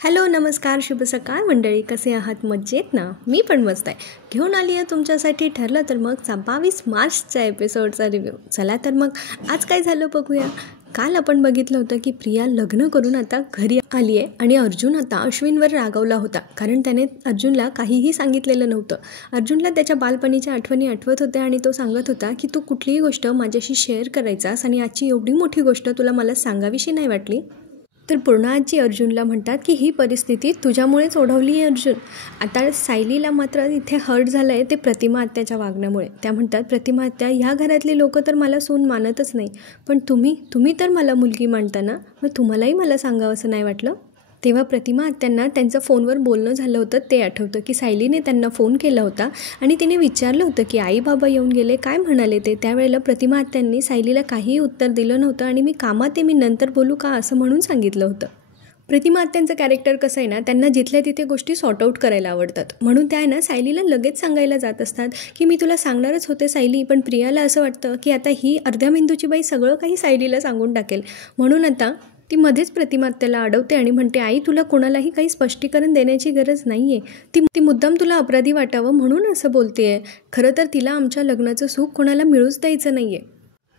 Hello नमस्कार शुभ सकाळ मंडळी, कसे आहात? मजेत ना? मी पण मस्त आहे. घेऊन आली आहे तुमच्यासाठी ठरलं तर मग 22 मार्चच्या एपिसोडचा रिव्ह्यू. चला तर मग आज काय झालं बघूया. काल आपण बघितलं होतं की प्रिया लग्न करून आता घरी आली आहे आणि अर्जुन आता अश्विनवर रागावला होता, कारण त्याने अर्जुनला काहीही सांगितलेलं नव्हतं. अर्जुनला त्याच्या बालपणीच्या आठवणी आठवत होत्या आणि तो सांगत होता की तू कुठलीही गोष्ट माझ्याशी शेअर करायचास आणि आजची एवढी मोठी गोष्ट तुला मला सांगावीशी नाही वाटली. तर पूर्णा आजी अर्जुनला म्हणतात की ही परिस्थिती तुझ्यामुळेच ओढवली आहे अर्जुन. आता सायलीला मात्र इथे हर्ट झालं आहे ते प्रतिमा आत्याच्या वागण्यामुळे. त्या म्हणतात प्रतिमा आत्या, ह्या घरातली लोकं तर मला सून मानतच नाही, पण तुम्ही तर मला मुलगी मानता ना, मग तुम्हालाही मला सांगावं असं नाही वाटलं? तेव्हा प्रतिमा आत्यांना त्यांचं फोनवर बोलणं झालं होतं ते आठवतं की सायलीने त्यांना फोन केला होता आणि तिने विचारलं होतं की आई बाबा येऊन गेले, काय म्हणाले ते. त्यावेळेला प्रतिमा आत्यांनी सायलीला काहीही उत्तर दिलं नव्हतं आणि मी कामात आहे, मी नंतर बोलू का असं म्हणून सांगितलं होतं. प्रतिमा आत्यांचं कॅरेक्टर कसं आहे ना, त्यांना जिथल्या तिथे गोष्टी सॉर्ट आऊट करायला आवडतात, म्हणून त्या आहे ना सायलीला लगेच सांगायला जात असतात की मी तुला सांगणारच होते सायली, पण प्रियाला असं वाटतं की आता ही अर्ध्या मेंदूची बाई सगळं काही सायलीला सांगून टाकेल, म्हणून आता ती मध्येच प्रतिमा आत्याला अडवते आणि म्हणते आई तुला कोणालाही काही स्पष्टीकरण देण्याची गरज नाही आहे. ती मुद्दाम तुला अपराधी वाटावं म्हणून असं बोलते आहे. खरं तर तिला आमच्या लग्नाचं सुख कोणाला मिळूच द्यायचं नाही आहे.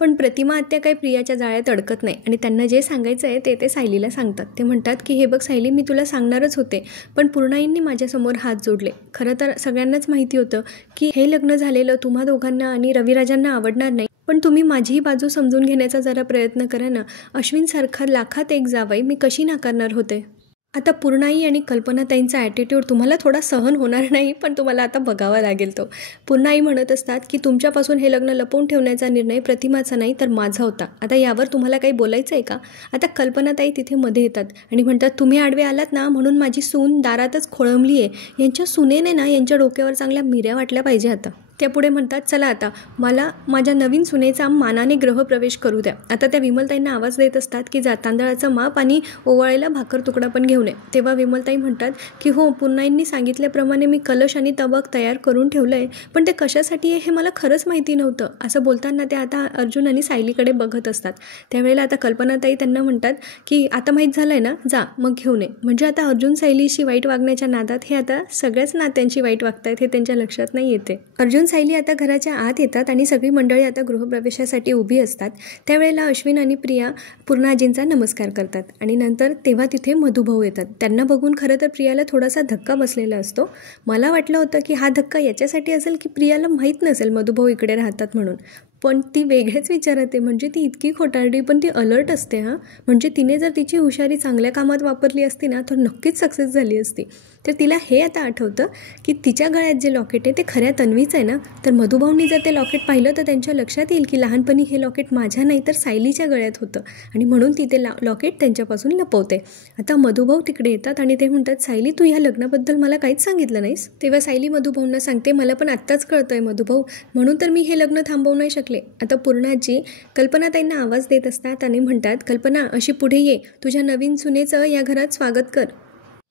पण प्रतिमा आत्या काही प्रियाच्या जाळ्यात अडकत नाही आणि त्यांना जे सांगायचं आहे ते सायलीला सांगतात. ते म्हणतात की हे बघ सायली, मी तुला सांगणारच होते, पण पूर्णाईंनी माझ्यासमोर हात जोडले. खरं तर सगळ्यांनाच माहिती होतं की हे लग्न झालेलं तुम्हा दोघांना आणि रविराजांना आवडणार नाही, पण तुम्ही माझीही बाजू समजून घेण्याचा जरा प्रयत्न करा ना. अश्विनसारखा लाखात एक जावई मी कशी नाकारणार होते. आता पूर्णाई आणि कल्पनाताईंचा ॲटिट्यूड तुम्हाला थोडा सहन होणार नाही, पण तुम्हाला आता बघावा लागेल तो. पूर्णाई म्हणत असतात की तुमच्यापासून हे लग्न लपवून ठेवण्याचा निर्णय प्रतिमाचा नाही तर माझा होता. आता यावर तुम्हाला काही बोलायचं आहे का? आता कल्पनाताई तिथे मध्ये येतात आणि म्हणतात तुम्ही आडवे आलात ना म्हणून माझी सून दारातच खोळंबली आहे. यांच्या सुनेने ना यांच्या डोक्यावर चांगल्या मिऱ्या वाटल्या पाहिजे. आता त्या पुढे म्हणतात चला आता मला माझ्या नवीन सुनेचा मानाने गृहप्रवेश करू द्या. आता त्या विमलताईंना आवाज देत असतात की जा तांदळाचं माप आणि ओवाळायला भाकर तुकडा पण घेऊन ये. तेव्हा विमलताई म्हणतात की हो, पूर्णाईंनी सांगितल्याप्रमाणे मी कलश आणि तबक तयार करून ठेवलं आहे, पण ते कशासाठी आहे हे मला खरंच माहिती नव्हतं. असं बोलताना ते आता अर्जुन आणि सायलीकडे बघत असतात. त्यावेळेला आता कल्पनाताई त्यांना म्हणतात की आता माहीत झालं आहे ना, जा मग घेऊन ये. म्हणजे आता अर्जुन सायलीशी वाईट वागण्याच्या नादात हे आता सगळ्याच नात्यांची वाईट वागतायत हे त्यांच्या लक्षात नाही येते. अर्जुन सायली आता घराच्या आत येतात आणि सगळी मंडळी आता गृहप्रवेशासाठी उभी असतात. त्यावेळेला अश्विन आणि प्रिया पूर्णाजींचा नमस्कार करतात आणि नंतर तेव्हा तिथे मधुभाऊ येतात. त्यांना बघून खरं तर प्रियाला थोडासा धक्का बसलेला असतो. मला वाटलं होतं की हा धक्का याच्यासाठी असेल की प्रियाला माहीत नसेल मधुभाऊ इकडे राहतात म्हणून, पण ती वेगळ्याच विचारात आहे. म्हणजे ती इतकी खोटारडी पण ती अलर्ट असते. म्हणजे तिने जर तिची हुशारी चांगल्या कामात वापरली असती ना तर नक्कीच सक्सेस झाली असती. तर तिला हे आता आठवतं की तिच्या गळ्यात जे लॉकेट आहे ते खऱ्या तन्वीचं आहे ना. तर मधुभाऊंनी जर ते लॉकेट पाहिलं तर त्यांच्या लक्षात येईल की लहानपणी हे लॉकेट माझ्या नाही तर सायलीच्या गळ्यात होतं आणि म्हणून ती ते लॉकेट त्यांच्यापासून लपवते. आता मधुभाऊ तिकडे येतात आणि ते म्हणतात सायली, तू ह्या लग्नाबद्दल मला काहीच सांगितलं नाहीस. तेव्हा सायली मधुभाऊंना सांगते मला पण आत्ताच कळतं आहे मधुभाऊ, म्हणून तर मी हे लग्न थांबवू नाही शकले. आता पूर्णाजी कल्पनाताईंना आवाज देत असतात आणि म्हणतात कल्पना अशी पुढे ये, तुझ्या नवीन सुनेचं या घरात स्वागत कर.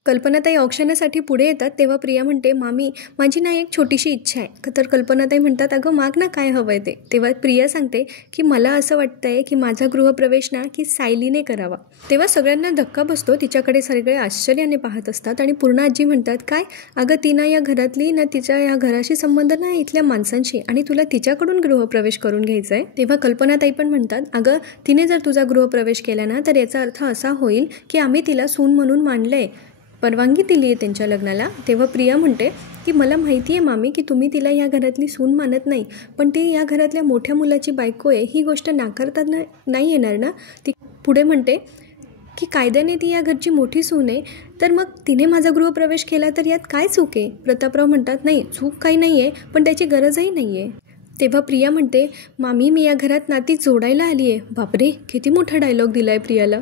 कल्पनाताई औक्षणासाठी पुढे येतात. तेव्हा प्रिया म्हणते मामी माझी ना एक छोटीशी इच्छा आहे. तर कल्पनाताई म्हणतात अगं माग ना, काय हवं आहे ते. तेव्हा प्रिया सांगते की मला असं वाटतंय की माझा गृहप्रवेश ना की सायलीने करावा. तेव्हा सगळ्यांना धक्का बसतो, तिच्याकडे सगळे आश्चर्याने पाहत असतात आणि पूर्णाजी म्हणतात काय अगं ती ना या घरातली ना, तिच्या या घराशी संबंध ना इथल्या माणसांशी, आणि तुला तिच्याकडून गृहप्रवेश करून घ्यायचा आहे. तेव्हा कल्पनाताई पण म्हणतात अगं तिने जर तुझा गृहप्रवेश केला ना तर याचा अर्थ असा होईल की आम्ही तिला सून म्हणून मानलंय, परवानगी दिली आहे त्यांच्या लग्नाला. तेव्हा प्रिया म्हणते की मला माहिती आहे मामी की तुम्ही तिला या घरातली सून मानत नाही, पण ती या घरातल्या मोठ्या मुलाची बायको आहे ही गोष्ट नाकारता नाही येणार ना. ती पुढे म्हणते की कायद्याने ती या घरची मोठी सून आहे, तर मग तिने माझा गृहप्रवेश केला तर यात काय चूक आहे. प्रतापराव म्हणतात नाही चूक काही नाही आहे, पण त्याची गरजही नाही आहे. तेव्हा प्रिया म्हणते मामी मी या घरात नाती जोडायला आली आहे. बापरे, किती मोठा डायलॉग दिला आहे प्रियाला.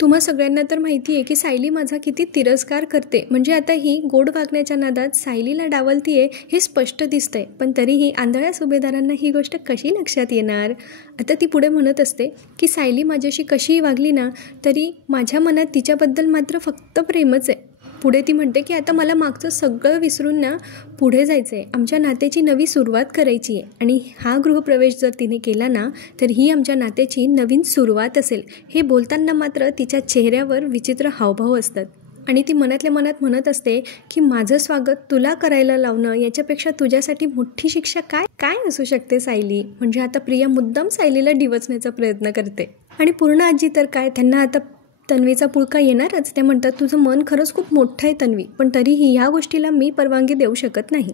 तुम्हा सगळ्यांना तर माहिती आहे की सायली माझा किती तिरस्कार करते. म्हणजे आता ही गोड वागण्याच्या नादात सायलीला डावलतीये हे स्पष्ट दिसतंय, पण तरीही आंधळ्या सुभेदारांना ही गोष्ट कशी लक्षात येणार. आता ती पुढे म्हणत असते की सायली माझ्याशी कशीही वागली ना तरी माझ्या मनात तिच्याबद्दल मात्र फक्त प्रेमच आहे. पुढे ती म्हणते की आता मला मागचं सगळं विसरून ना पुढे जायचं आहे, आमच्या नात्याची नवी सुरुवात करायची आहे आणि हा गृहप्रवेश जर तिने केला ना तर ही आमच्या नात्याची नवीन सुरुवात असेल. हे बोलताना मात्र तिच्या चेहऱ्यावर विचित्र हावभाव असतात. आणि ती मनातल्या मनात म्हणत असते की माझं स्वागत तुला करायला लावणं याच्यापेक्षा तुझ्यासाठी मोठी शिक्षा काय काय असू शकते सायली. म्हणजे आता प्रिया मुद्दाम सायलीला डिवचण्याचा प्रयत्न करते. आणि पूर्ण आजी तर काय, त्यांना आता तन्वीचा पुळका येणारच. ते म्हणतात तुझं मन खरंच खूप मोठं आहे तन्वी, पण तरीही ह्या गोष्टीला मी परवानगी देऊ शकत नाही.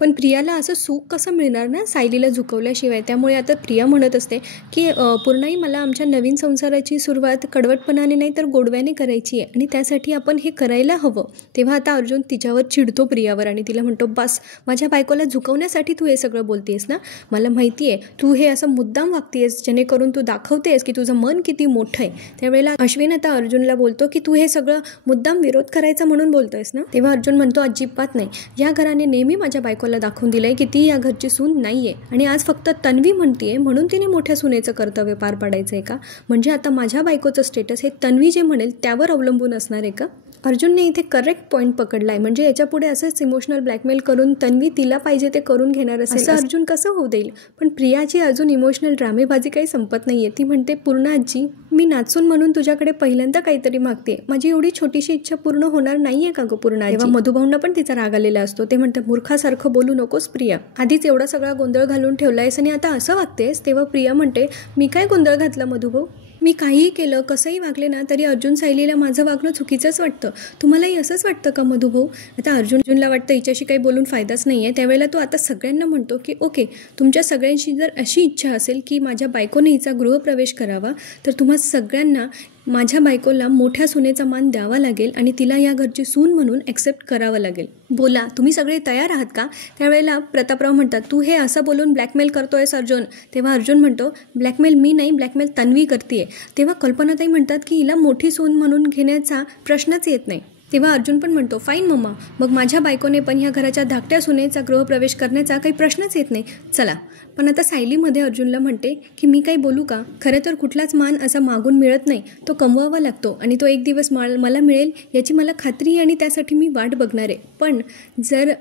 पण प्रियाला असं सुख कसं मिळणार ना सायलीला झुकवल्याशिवाय. त्यामुळे आता प्रिया म्हणत असते की पूर्णाई मला आमच्या नवीन संसाराची सुरुवात कडवटपणाने नाही तर गोडव्याने करायची आहे आणि त्यासाठी आपण हे करायला हवं. तेव्हा आता अर्जुन तिच्यावर चिडतो प्रियावर आणि तिला म्हणतो बस, माझ्या बायकोला झुकवण्यासाठी तू हे सगळं बोलतेस ना. मला माहिती आहे तू हे असं मुद्दाम वागतेस जेणेकरून तू दाखवतेस की तुझं मन किती मोठं आहे. त्यावेळेला अश्विन आता अर्जुनला बोलतो की तू हे सगळं मुद्दाम विरोध करायचा म्हणून बोलतोयस ना. तेव्हा अर्जुन म्हणतो अजिबात नाही, या घराने नेहमी माझ्या बायकोला दाखवून दिलंय की ती या घरची सून नाहीये आणि आज फक्त तन्वी म्हणतीये म्हणून तिने मोठ्या सुनेचं कर्तव्य पार पाडायचं आहे का. म्हणजे आता माझ्या बायकोचं स्टेटस हे तन्वी जे म्हणेल त्यावर अवलंबून असणार आहे का. अर्जुनने इथे करेक्ट पॉईंट पकडलाय. म्हणजे याच्यापुढे असंच इमोशनल ब्लॅकमेल करून तन्वी तिला पाहिजे ते करून घेणार असेल असं अर्जुन कसं होऊ देईल. पण प्रियाची अजून इमोशनल ड्रामेबाजी काही संपत नाहीये. ती म्हणते पूर्ण आजी, मी नाचून म्हणून तुझ्याकडे पहिल्यांदा काहीतरी मागते, माझी एवढी छोटीशी इच्छा पूर्ण होणार नाहीये का गं पूर्ण आजी. तेव्हा मधुभाऊंना पण तिचा राग आलेला असतो. ते म्हणते मूर्खासारखं बोलू नकोस प्रिया, आधीच एवढा सगळा गोंधळ घालून ठेवलायस आणि आता असं वागतेस. तेव्हा प्रिया म्हणते मी काय गोंधळ घातला मधुभाऊ, मी काहीही केलं कसंही वागले ना तरी अर्जुन सायलीला माझं वागणं चुकीचंच वाटतं. तुम्हालाही असंच वाटतं का मधुभाऊ. आता अर्जुनला वाटतं हिच्याशी काही बोलून फायदाच नाही आहे. त्यावेळेला तो आता सगळ्यांना म्हणतो की ओके, तुमच्या सगळ्यांची जर अशी इच्छा असेल की माझ्या बायकोने हिचा गृहप्रवेश करावा तर तुम्हा सगळ्यांना माझ्या बायकोला मोठ्या सुनेचा मान द्यावा लागेल आणि तिला या घरची सून म्हणून ॲक्सेप्ट करावं लागेल. बोला, तुम्ही सगळे तयार आहात का. त्यावेळेला प्रतापराव म्हणतात तू हे असं बोलून ब्लॅकमेल करतोयस अर्जुन. तेव्हा अर्जुन म्हणतो ब्लॅकमेल मी नाही, ब्लॅकमेल तन्वी करते. तेव्हा कल्पनाताई म्हणतात की हिला मोठी सून म्हणून घेण्याचा प्रश्नच येत नाही. तेव्हा अर्जुन पण म्हणतो फाईन मम्मा, मग माझ्या बायकोने पण ह्या घराच्या धाकट्या सुनेचा गृहप्रवेश करण्याचा काही प्रश्नच येत नाही, चला. पण आता सायलीमध्ये अर्जुनला म्हणते की मी काही बोलू का. खरं तर कुठलाच मान असा मागून मिळत नाही, तो कमवावा लागतो आणि तो एक दिवस मला मिळेल याची मला खात्री आहे आणि त्यासाठी मी वाट बघणार आहे. पण जर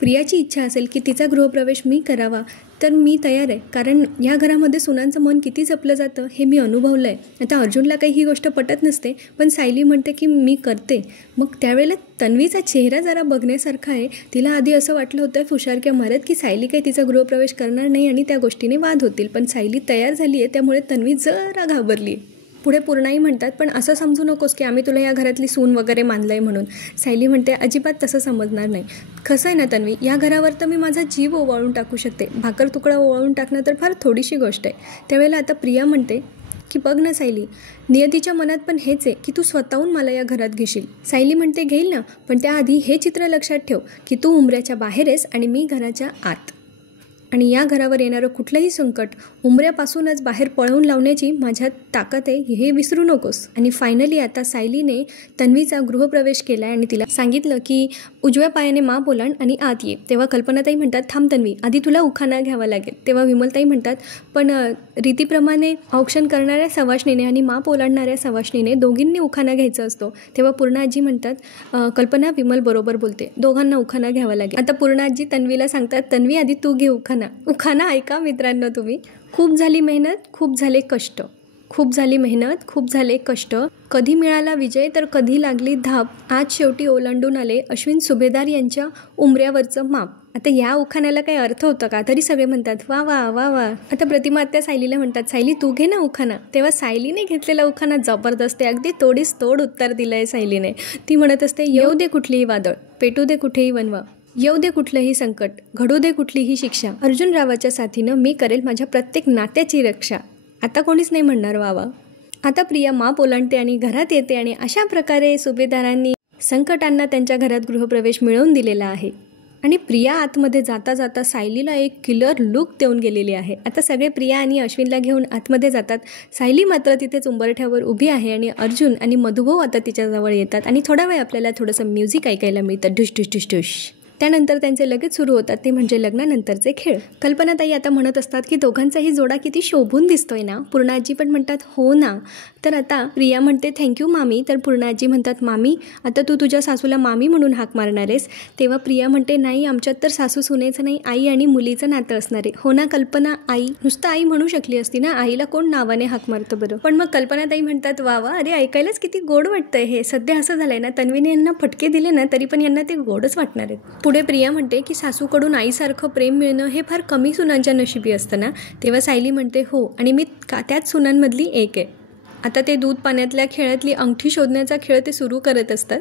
प्रियाची इच्छा असेल की तिचा गृहप्रवेश मी करावा तर मी तयार आहे, कारण या घरामध्ये सुनांचं मन किती जपलं जातं हे मी अनुभवलं आहे. आता अर्जुनला काही ही गोष्ट पटत नसते, पण सायली म्हणते की मी करते. मग त्यावेळेला तन्वीचा चेहरा जरा बघण्यासारखा आहे. तिला आधी असं वाटलं होतं फुशारक्या मारत की सायली काही तिचा गृहप्रवेश करणार नाही आणि त्या गोष्टीने वाद होतील, पण सायली तयार झाली आहे. त्यामुळे तन्वी जरा घाबरली. पुढे पूर्णाई म्हणतात पण असं समजू नकोस की आम्ही तुला या घरातली सून वगैरे मानलं आहे म्हणून. सायली म्हणते अजिबात तसं समजणार नाही. कसं आहे ना तन्वी, या घरावर तर मी माझा जीव ओवाळून टाकू शकते, भाकर तुकडा ओवाळून टाकणं तर फार थोडीशी गोष्ट आहे. त्यावेळेला आता प्रिया म्हणते की बघ ना सायली, नियतीच्या मनात पण हेच आहे की तू स्वतःहून मला या घरात घेशील. सायली म्हणते घेईल ना, पण त्याआधी हे चित्र लक्षात ठेव की तू उंबऱ्याच्या बाहेर आहेस आणि मी घराच्या आत, आणि या घरावर येणारं कुठलंही संकट उंबऱ्यापासूनच बाहेर पळवून लावण्याची माझ्यात ताकद आहे हे विसरू नकोस. आणि फायनली आता सायलीने तन्वीचा गृहप्रवेश केला आहे आणि तिला सांगितलं की उजव्या पायाने माप ओलांड आणि आत ये. तेव्हा कल्पनाताई म्हणतात थांब तन्वी, आधी तुला उखाणा घ्यावा लागेल. तेव्हा विमलताई म्हणतात पण रीतीप्रमाणे औक्षण करणाऱ्या सवाष्णीने आणि माप ओलांडणाऱ्या सवाष्णीने दोघींनी उखाणा घ्यायचा असतो. तेव्हा पूर्णाजी म्हणतात कल्पना विमल बरोबर बोलते, दोघांना उखाणा घ्यावा लागेल. आता पूर्णाजी तन्वीला सांगतात तन्वी आधी तू घे उखाणा ऐका मित्रांनो तुम्ही. खूप झाली मेहनत, खूप झाले कष्ट, खूप झाली मेहनत, खूप झाले कष्ट, कधी मिळाला विजय तर कधी लागली धाप, आज शेवटी ओलांडून आले अश्विन सुभेदार यांच्या उंबऱ्यावरचं माप. आता या उखाण्याला काही अर्थ होतं का, तरी सगळे म्हणतात वा वा वा वा. आता प्रतिमा त्या सायलीला म्हणतात सायली तू घे ना उखाणा. तेव्हा सायलीने घेतलेला उखाणा जबरदस्त आहे, अगदी तोडीस तोड उत्तर दिलं आहे सायलीने. ती म्हणत असते येऊ दे कुठलीही वादळ, पेटू दे कुठेही वनवा, येऊ दे कुठलंही संकट, घडू दे कुठलीही शिक्षा, अर्जुन रावाच्या साथीनं मी करेल माझ्या प्रत्येक नात्याची रक्षा. आता कोणीच नाही म्हणणार वावा. आता प्रिया माप ओलांडते आणि घरात येते आणि अशा प्रकारे सुभेदारांनी संकटांना त्यांच्या घरात गृहप्रवेश मिळवून दिलेला आहे. आणि प्रिया आतमध्ये जाता जाता सायलीला एक किलर लुक देऊन गेलेली आहे. आता सगळे प्रिया आणि अश्विनला घेऊन आतमध्ये जातात. सायली मात्र तिथेच उंबरठ्यावर उभी आहे आणि अर्जुन आणि मधुभाऊ आता तिच्याजवळ येतात आणि थोडा वेळ आपल्याला थोडंसं म्युझिक ऐकायला मिळतं. ढुश ढुश ढुश ढुश. त्यानंतर त्यांचे लगेच सुरू होतात ते म्हणजे लग्नानंतरचे खेळ. कल्पनाताई आता म्हणत असतात की दोघांचाही जोडा किती शोभून दिसतोय ना. पूर्णाजी पण म्हणतात हो ना. तर आता प्रिया म्हणते थँक्यू मामी. तर पूर्णाजी म्हणतात मामी आता तू तुझ्या सासूला मामी म्हणून हाक मारणार आहेस. तेव्हा प्रिया म्हणते नाही आमच्यात तर सासू सुनेचं नाही आई आणि मुलीचं नातं असणार आहे. हो ना कल्पना. आई नुसतं आई म्हणू शकली असती ना. आईला कोण नावाने हाक मारतं बरं. पण मग कल्पनाताई म्हणतात वा वा अरे ऐकायलाच किती गोड वाटतंय हे. सध्या असं झालंय ना तन्वीने यांना फटके दिले ना तरी पण यांना ते गोडच वाटणार आहेत. पुढे प्रिया म्हणते की सासूकडून आईसारखं प्रेम मिळणं हे फार कमी सुनांच्या नशिबी असतं ना. तेव्हा सायली म्हणते हो आणि मी त्याच सुनांमधली एक आहे. आता ते दूध पाण्यातल्या खेळातली अंगठी शोधण्याचा खेळ ते सुरू करत असतात.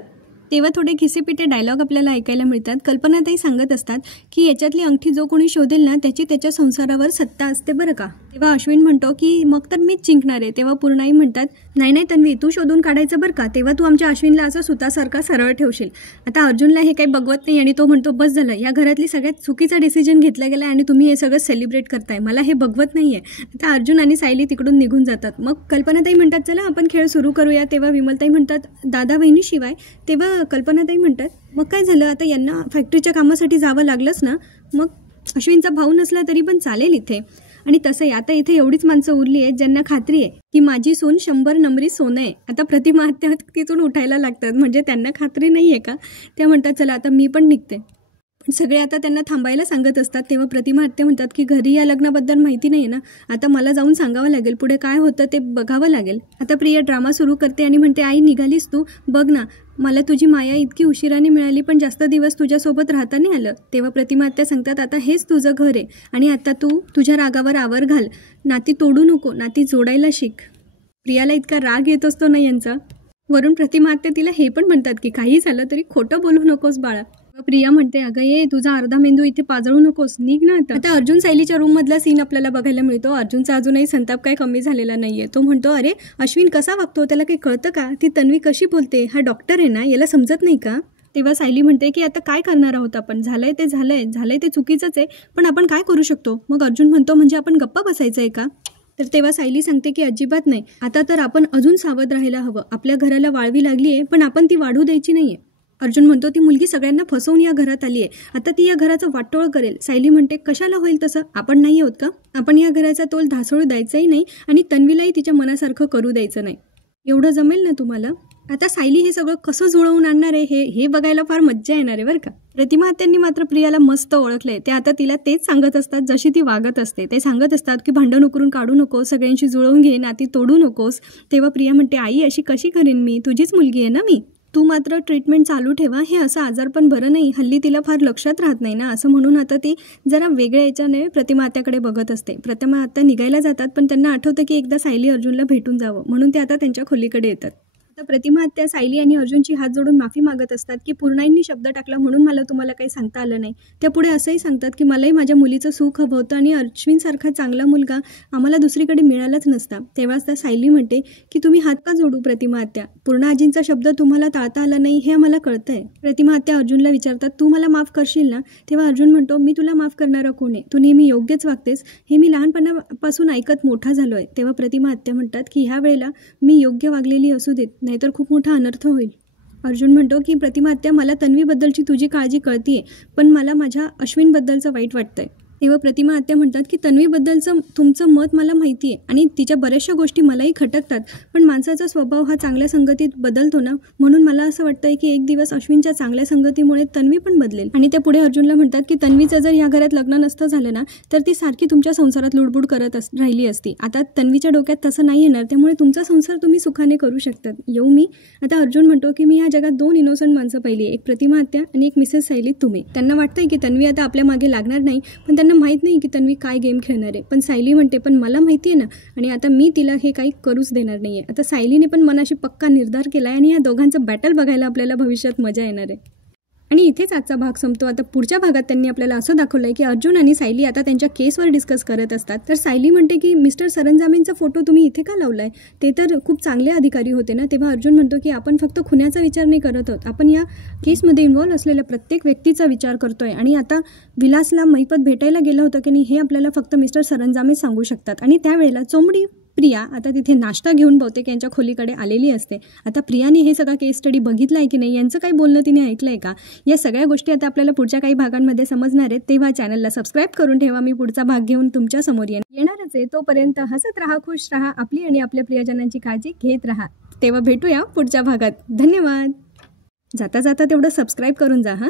तेव्हा थोडे घिसेपिटे डायलॉग आपल्याला ऐकायला मिळतात. कल्पनाताई सांगत असतात की याच्यातली अंगठी जो कोणी शोधेल ना त्याची त्याच्या संसारावर सत्ता असते बरं का. तेव्हा अश्विन म्हणतो की मग तर मीच जिंकणार आहे. तेव्हा पूर्णाई म्हणतात नाही नाही तन्वी तू शोधून काढायचं बरं का. तेव्हा तू आमच्या अश्विनला असं सुतासारखा सरळ ठेवशील. आता अर्जुनला हे काही बघवत नाही आणि तो म्हणतो बस झालं या घरातली सगळ्यात चुकीचा डिसिजन घेतला गेला आणि तुम्ही हे सगळं सेलिब्रेट करताय. मला हे बघवत नाही आहे. आता अर्जुन आणि सायली तिकडून निघून जातात. मग कल्पनाताई म्हणतात चला आपण खेळ सुरू करूया. तेव्हा विमलताई म्हणतात दादा बहिणीशिवाय. तेव्हा कल्पनाताई म्हणतात मग काय झालं आता यांना फॅक्टरीच्या कामासाठी जावं लागलंच ना. मग अश्विनचा भाऊ नसला तरी पण चालेल इथे. आणि तसंही आता इथे एवढीच माणसं उरली आहेत ज्यांना खात्री आहे की माझी सून 100 नंबरी सोनं आहे. आता प्रतिमा आत्या तिथून उठायला लागतात. म्हणजे त्यांना खात्री नाही आहे का. त्या म्हणतात चला आता मी पण निघते. पण सगळे आता त्यांना थांबायला सांगत असतात. तेव्हा प्रतिमा आत्या म्हणतात की घरी या लग्नाबद्दल माहिती नाही ना. आता मला जाऊन सांगावं लागेल. पुढे काय होतं ते बघावं लागेल. आता प्रिया ड्रामा सुरू करते आणि म्हणते आई निघालीस तू. बघ ना मला तुझी माया इतकी उशिराने मिळाली पण जास्त दिवस तुझ्यासोबत राहता नाही आलं. तेव्हा प्रतिमा आत्या सांगतात आता हेच तुझं घर आहे आणि आता तू तुझ्या रागावर आवर घाल. नाती तोडू नको नाती जोडायला शिक. प्रियाला इतका राग येत असतो ना यांचा. वरून प्रतिमा आत्या तिला हे पण म्हणतात की काही झालं तरी खोटं बोलू नकोस बाळा. प्रिया म्हणते अगं ये तुझा अर्धा मेंदू इथे पाजळू नकोस निघ ना. आता अर्जुन सायलीच्या रूम मधला सीन आपल्याला बघायला मिळतो. अर्जुनचा अजूनही संताप काही कमी झालेला नाहीये. तो म्हणतो अरे अश्विन कसा वागतो त्याला काही कळतं का. ती तन्वी कशी बोलते. हा डॉक्टर आहे ना याला समजत नाही का. तेव्हा सायली म्हणते की आता काय करणार आहोत आपण. झालंय ते चुकीचंच आहे पण आपण काय करू शकतो. मग अर्जुन म्हणतो म्हणजे आपण गप्पा बसायचं आहे का. तर तेव्हा सायली सांगते की अजिबात नाही. आता तर आपण अजून सावध राहायला हवं. आपल्या घराला वाळवी लागली आहे पण आपण ती वाढू द्यायची नाहीये. अर्जुन म्हणतो ती मुलगी सगळ्यांना फसवून या घरात आली आहे. आता ती या घराचं वाटोळ करेल. सायली म्हणते कशाला होईल तसं. आपण नाही आहोत का. आपण या घराचा तोल ढासळू द्यायचाही नाही आणि तन्वीलाही तिच्या मनासारखं करू द्यायचं नाही. एवढं जमेल ना तुम्हाला. आता सायली हे सगळं कसं जुळवून आणणार आहे हे बघायला फार मज्जा येणार आहे बरं का. प्रतिमा आत्यांनी मात्र प्रियाला मस्त ओळखलंय. ते आता तिला तेच सांगत असतात जशी ती वागत असते. ते सांगत असतात की भांडण उकरून काढू नकोस सगळ्यांशी जुळवून घे नाती तोडू नकोस. तेव्हा प्रिया म्हणते आई अशी कशी करेन मी. तुझीच मुलगी आहे ना मी. तू मात्र ट्रीटमेंट चालू ठेवा. हे असं आजार पण बरं नाही. हल्ली तिला फार लक्षात राहत नाही ना. असं म्हणून आता ती जरा वेगळ्या याच्याने प्रतिमा आत्याकडे बघत असते. प्रतिमा आत्या निघायला जातात पण त्यांना आठवतं की एकदा सायली अर्जुनला भेटून जावं म्हणून ते आता त्यांच्या खोलीकडे येतात. आता प्रतिमा आत्या सायली आणि अर्जुनची हात जोडून माफी मागत असतात की पूर्णाईंनी शब्द टाकला म्हणून मला तुम्हाला काही सांगता आलं नाही. त्या पुढे असंही सांगतात की मलाही माझ्या मुलीचं सुख हवं होतं आणि अश्विनसारखा चांगला मुलगा आम्हाला दुसरीकडे मिळालाच नसता. तेव्हाच त्या सायली म्हणते की तुम्ही हात का जोडू प्रतिमा आत्या. पूर्णा आजींचा शब्द तुम्हाला टाळता आला नाही हे आम्हाला कळतंय. प्रतिमा आत्या अर्जुनला विचारतात तू मला माफ करशील ना. तेव्हा अर्जुन म्हणतो मी तुला माफ करणारा कोण आहे. तू नेहमी योग्यच वागतेस. हे मी लहानपणापासून ऐकत मोठा झालोय. तेव्हा प्रतिमा आत्या म्हणतात की ह्या वेळेला मी योग्य वागलेली असू देत नाहीतर खूप मोठा अनर्थ होईल. अर्जुन म्हणतो की प्रतिमा आत्या मला तन्वीबद्दलची तुझी काळजी कळतीये पण मला माझ्या अश्विनबद्दलचं वाईट वाटतंय. तेव्हा प्रतिमा आत्या म्हणतात की तन्वीबद्दलचं तुमचं मत मला माहिती आहे आणि तिच्या बऱ्याचशा गोष्टी मलाही खटकतात पण माणसाचा स्वभाव हा चांगल्या संगतीत बदलतो ना म्हणून मला असं वाटतंय की एक दिवस अश्विनच्या चांगल्या संगतीमुळे तन्वी पण बदलेल. आणि त्या पुढे अर्जुनला म्हणतात की तन्वीचं जर या घरात लग्न नसतं झालं ना तर ती सारखी तुमच्या संसारात लुडबुड करत राहिली असती. आता तन्वीच्या डोक्यात तसं नाही येणार त्यामुळे तुमचा संसार तुम्ही सुखाने करू शकतात. येऊ मी. आता अर्जुन म्हणतो की मी या जगात 2 इनोसंट माणसं पाहिली. एक प्रतिमा आत्या आणि एक मिसेस सायली तुम्ही. त्यांना वाटतंय की तन्वी आता आपल्या मागे लागणार नाही पण त्यांना माहित नाही की तन्वी काय गेम खेळणार आहे. पण सायली म्हणते पण मला माहिती आहे ना आणि आता मी तिला हे काही करूच देणार नाहीये. आता सायलीने पण मनाशी पक्का निर्धार केलाय आणि या दोघांचं बॅटल बघायला आपल्याला भविष्यात मजा येणार आहे. आणि इथेच आजचा भाग संपतो. आता पुढच्या भागात त्यांनी आपल्याला असं दाखवलंय की अर्जुन आणि सायली आता त्यांच्या केसवर डिस्कस करत असतात. तर सायली म्हणते की मिस्टर सरंजामेंचा फोटो तुम्ही इथे का लावलाय. ते तर खूप चांगले अधिकारी होते ना. तेव्हा अर्जुन म्हणतो की आपण फक्त खुन्याचा विचार नाही करत आहोत. आपण या केसमध्ये इन्व्हॉल्व्ह असलेल्या प्रत्येक व्यक्तीचा विचार करतोय आणि आता विलासला मैपत भेटायला गेलं होतं की नाही हे आपल्याला फक्त मिस्टर सरंजामे सांगू शकतात. आणि त्यावेळेला चोंबडी प्रिया आता तिथे नाश्ता घेऊन बहुतेक यांच्या खोलीकडे आलेली असते. आता प्रियाने हे सगळा केस स्टडी बघितला आहे की नाही, यांचं काही बोलणं तिने ऐकलं आहे का, या सगळ्या गोष्टी आता आपल्याला पुढच्या काही भागांमध्ये समजणार आहेत. तेव्हा चॅनलला सबस्क्राईब करून ठेवा. मी पुढचा भाग घेऊन तुमच्या समोर येणारच आहे. तोपर्यंत हसत राहा, खुश राहा, आपली आणि आपल्या प्रियजनांची काळजी घेत राहा. तेव्हा भेटूया पुढच्या भागात. धन्यवाद. जाता जाता तेवढं सबस्क्राईब करून जा हां.